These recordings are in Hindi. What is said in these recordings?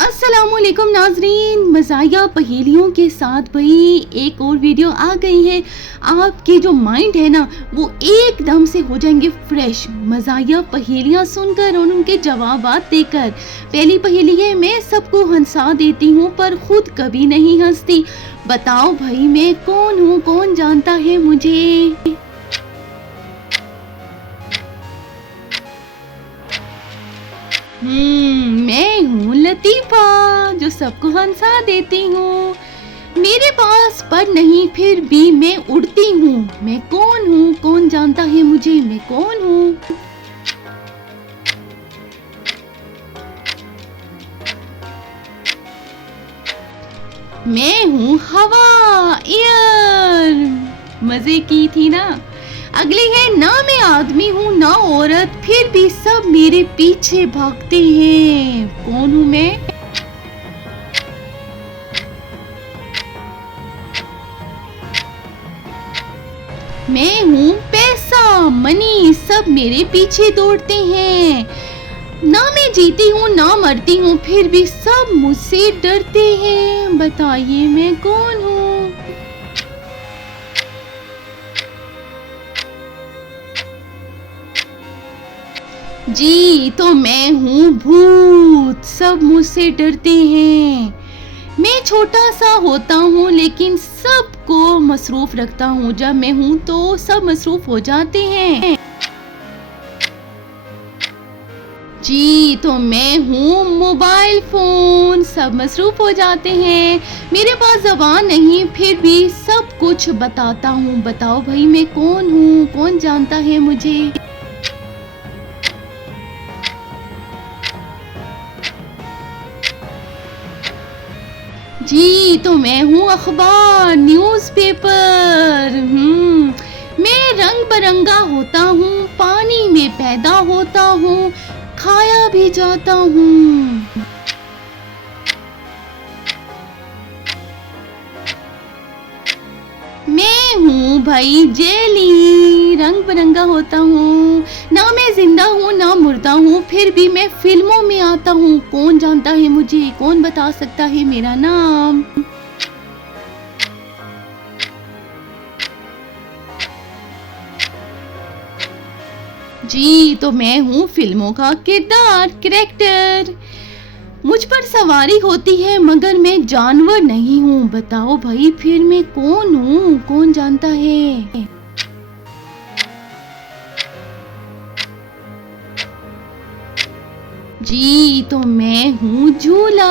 अस्सलामुअलैकुम नाजरीन, मज़ाया पहेलियों के साथ भाई एक और वीडियो आ गई है। आपके जो माइंड है ना वो एकदम से हो जाएंगे फ्रेश मज़ाया पहेलियाँ सुनकर और उनके जवाबात देकर। पहली पहेली है, मैं सबको हंसा देती हूँ पर खुद कभी नहीं हंसती। बताओ भाई मैं कौन हूँ, कौन जानता है मुझे? मैं हूँ लतीफ़ा जो सबको हंसा देती हूँ। मेरे पास पर नहीं फिर भी मैं उड़ती हूँ। मैं कौन हूँ, कौन जानता है मुझे? मैं कौन हूँ? मैं हूँ हवा, एयर। मजे की थी ना। अगली है, ना मैं आदमी हूँ ना औरत फिर भी सब मेरे पीछे भागते हैं। कौन हूँ मैं? मैं हूँ पैसा, मनी। सब मेरे पीछे दौड़ते हैं। ना मैं जीती हूँ ना मरती हूँ फिर भी सब मुझसे डरते हैं। बताइए मैं कौन हूँ? जी तो मैं हूँ भूत, सब मुझसे डरते हैं। मैं छोटा सा होता हूँ लेकिन सबको मसरूफ रखता हूँ। जब मैं हूँ तो सब मसरूफ हो जाते हैं। जी तो मैं हूँ मोबाइल फोन, सब मसरूफ हो जाते हैं। मेरे पास ज़बान नहीं फिर भी सब कुछ बताता हूँ। बताओ भाई मैं कौन हूँ, कौन जानता है मुझे? जी तो मैं हूँ अखबार, न्यूज़पेपर। मैं रंग बिरंगा होता हूँ, पानी में पैदा होता हूँ, खाया भी जाता हूँ। मैं हूँ भाई जेली, रंग बिरंगा होता हूँ। ना मैं जिंदा हूँ ना मुर्दा हूँ फिर भी मैं फिल्मों में आता हूँ। कौन जानता है मुझे, कौन बता सकता है मेरा नाम? जी तो मैं हूँ फिल्मों का किरदार, कैरेक्टर। मुझ पर सवारी होती है मगर मैं जानवर नहीं हूँ। बताओ भाई फिर मैं कौन हूँ, कौन जानता है? जी तो मैं हूँ झूला,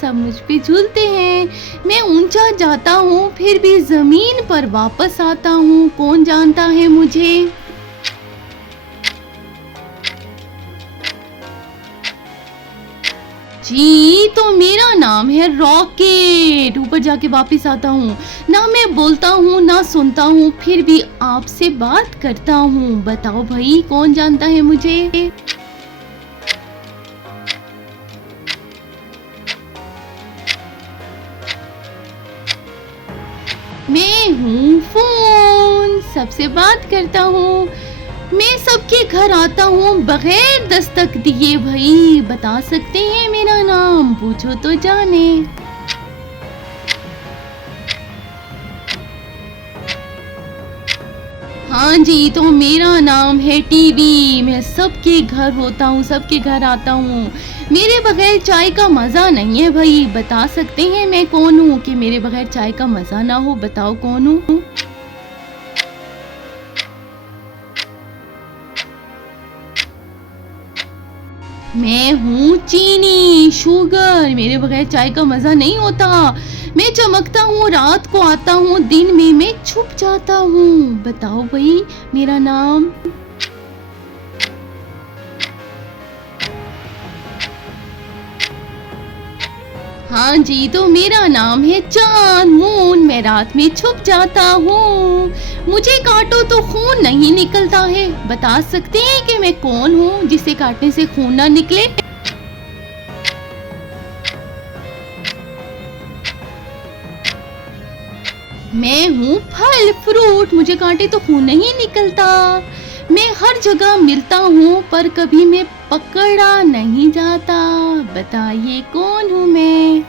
सब मुझ पे झूलते हैं। मैं ऊंचा जाता हूँ फिर भी जमीन पर वापस आता हूँ। कौन जानता है मुझे? जी तो मेरा नाम है रॉकेट, ऊपर जाके वापस आता हूँ। ना मैं बोलता हूँ ना सुनता हूँ फिर भी आपसे बात करता हूँ। बताओ भाई कौन जानता है मुझे? मैं हूँ फोन, सबसे बात करता हूँ। मैं सबके घर आता हूँ बगैर दस्तक दिए। भाई बता सकते हैं मेरा नाम? पूछो तो जाने। हाँ जी तो मेरा नाम है टीवी। मैं सबके घर होता हूँ, सबके घर आता हूँ। मेरे बगैर चाय का मज़ा नहीं है। भाई बता सकते हैं मैं कौन हूँ कि मेरे बगैर चाय का मज़ा ना हो? बताओ कौन हूँ? मैं हूँ चीनी, शुगर। मेरे बगैर चाय का मज़ा नहीं होता। मैं चमकता हूँ, रात को आता हूँ, दिन में मैं छुप जाता हूँ। बताओ भाई मेरा नाम? हाँ जी तो मेरा नाम है चांद, मून। मैं रात में छुप जाता हूँ। मुझे काटो तो खून नहीं निकलता है। बता सकते हैं कि मैं कौन हूँ जिसे काटने से खून ना निकले? मैं हूँ फल, फ्रूट। मुझे काटे तो खून नहीं निकलता। मैं हर जगह मिलता हूँ पर कभी मैं पकड़ा नहीं जाता, बताइए कौन हूँ मैं।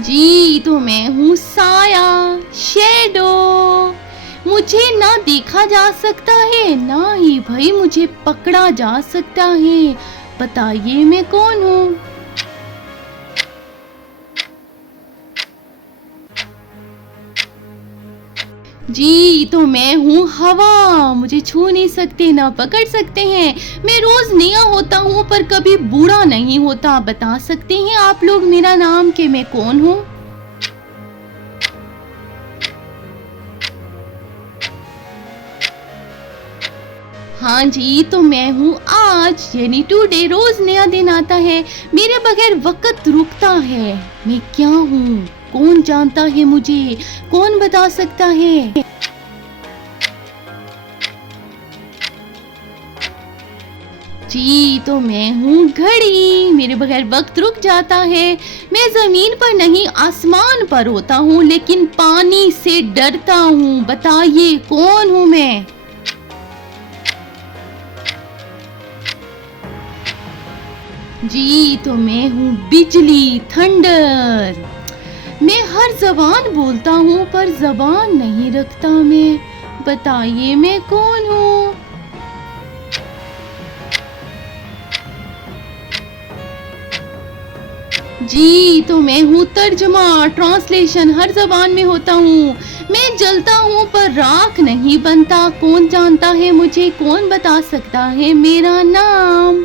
जी तो मैं हूँ साया, शैडो। मुझे ना देखा जा सकता है, ना ही भाई मुझे पकड़ा जा सकता है, बताइए मैं कौन हूँ। जी तो मैं हूँ हवा, मुझे छू नहीं सकते ना पकड़ सकते हैं। मैं रोज नया होता हूँ पर कभी बूढ़ा नहीं होता, बता सकते हैं आप लोग मेरा नाम कि मैं कौन हूँ। हाँ जी तो मैं हूँ आज, यानी टुडे। रोज नया दिन आता है, मेरे बगैर वक्त रुकता है। मैं क्या हूँ, कौन जानता है मुझे, कौन बता सकता है। जी तो मैं हूँ घड़ी, मेरे बगैर वक्त रुक जाता है। मैं जमीन पर नहीं आसमान पर होता हूँ, लेकिन पानी से डरता हूँ, बताइए कौन हूँ मैं। जी तो मैं हूँ बिजली, थंडर। मैं हर जबान बोलता हूँ पर जबान नहीं रखता मैं, बताइए मैं कौन हूँ। जी तो मैं हूँ तर्जमा, ट्रांसलेशन, हर जबान में होता हूँ। मैं जलता हूँ पर राख नहीं बनता, कौन जानता है मुझे, कौन बता सकता है मेरा नाम।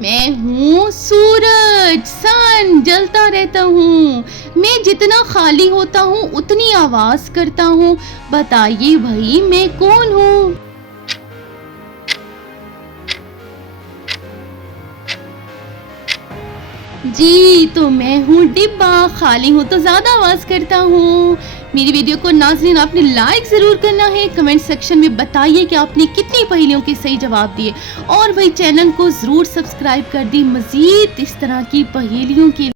मैं हूँ सूरज, सन, जलता रहता हूँ। मैं जितना खाली होता हूँ उतनी आवाज करता हूँ, बताइए भाई मैं कौन हूँ। जी तो मैं हूँ डिब्बा, खाली हूँ तो ज्यादा आवाज करता हूँ। मेरी वीडियो को नाज़रीन आपने लाइक जरूर करना है। कमेंट सेक्शन में बताइए कि आपने कितनी पहेलियों के सही जवाब दिए, और भाई चैनल को जरूर सब्सक्राइब कर दी मजीद इस तरह की पहेलियों के